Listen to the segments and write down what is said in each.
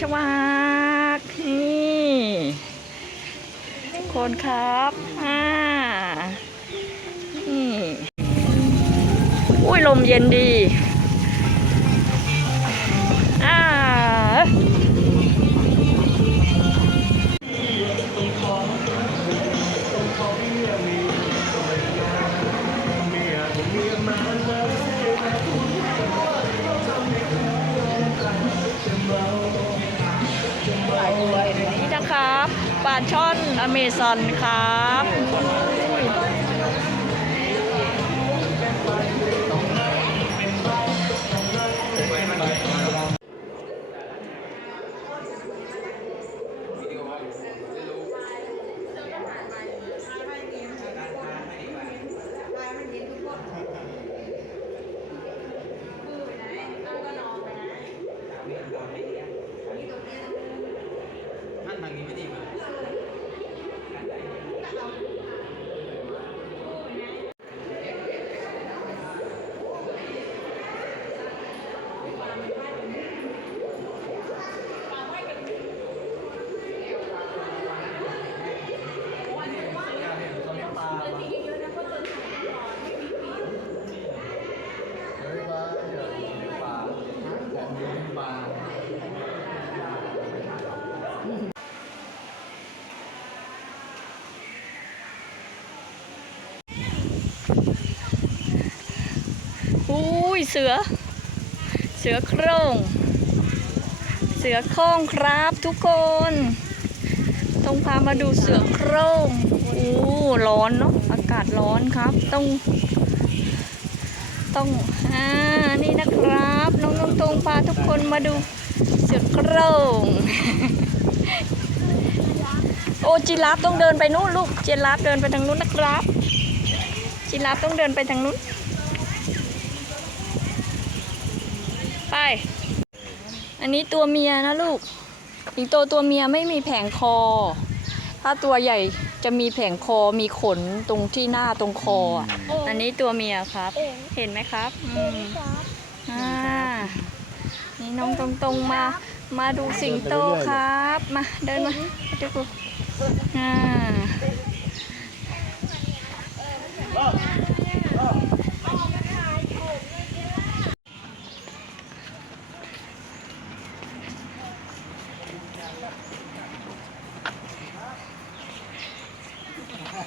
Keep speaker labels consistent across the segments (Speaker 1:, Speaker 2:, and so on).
Speaker 1: ชวากนี่ทุกคนครับอ่านี่อุ้ยลมเย็นดี ช่อนอเมซอนครับอุ้ ยเสือ เสือโคร่ง เสือโคร่งครับทุกคน ต้องพามาดูเสือโคร่งอู้ร้อนเนาะ อากาศร้อนครับ ต้อง ต้องอ่านี่นะครับ น้องน้องตรงพาทุกคนมาดูเสือโคร่ง โอ้จิราฟต้องเดินไปนู้นลูกจิราฟเดินไปทางนู้นนะครับจิราฟต้องเดินไปทางนู้น ไป อันนี้ตัวเมียนะลูกสิงโตตัวเมียไม่มีแผงคอ ถ้าตัวใหญ่จะมีแผงคอมีขนตรงที่หน้าตรงคออะอันนี้ตัวเมียครับ เห็นไหมครับอืมอ่านี่น้องตรงตรงๆมา มาดูสิงโตครับ มาเดินมาดูกูอ่า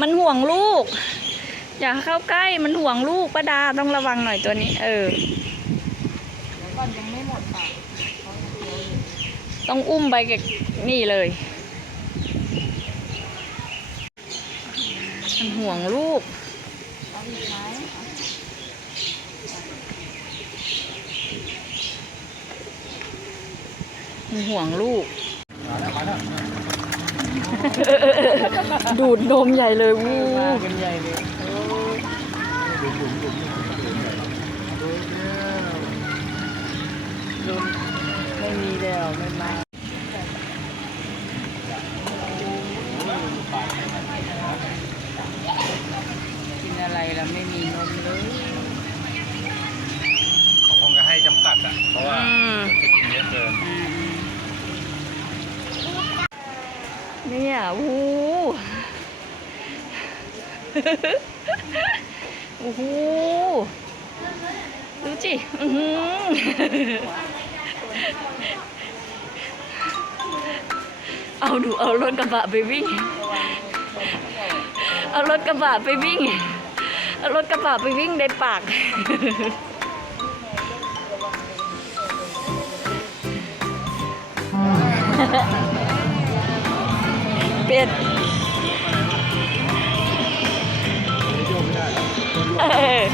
Speaker 1: มันห่วงลูก อย่าเข้าใกล้มันห่วงลูกป้าดาต้องระวังหน่อยตัวนี้ เออ
Speaker 2: ก่อนยังไม่หมดค่ะ
Speaker 1: ต้องอุ้มไปกับนี่เลยมันห่วงลูกมันห่วงลูก ดูดนมใหญ่เลยวู
Speaker 2: มากันใหญ่เลยลุนไม่มีแล้วไม่มากินอะไรล่ะไม่มีนมเลย
Speaker 3: เขาคงจะให้จำกัดอะ เพราะว่า
Speaker 1: อืม
Speaker 3: จะกินเยอะเกิน
Speaker 1: เนี่ยวูโอ้โหดูจิอื้อหือเอาดูเอารถกระบะไปวิ่ง เอารถกระบะไปวิ่ง เอารถกระบะไปวิ่งในปากเป็ด เออ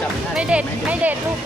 Speaker 3: จับ
Speaker 1: ไม่เด็ด ไม่เด็ดลูก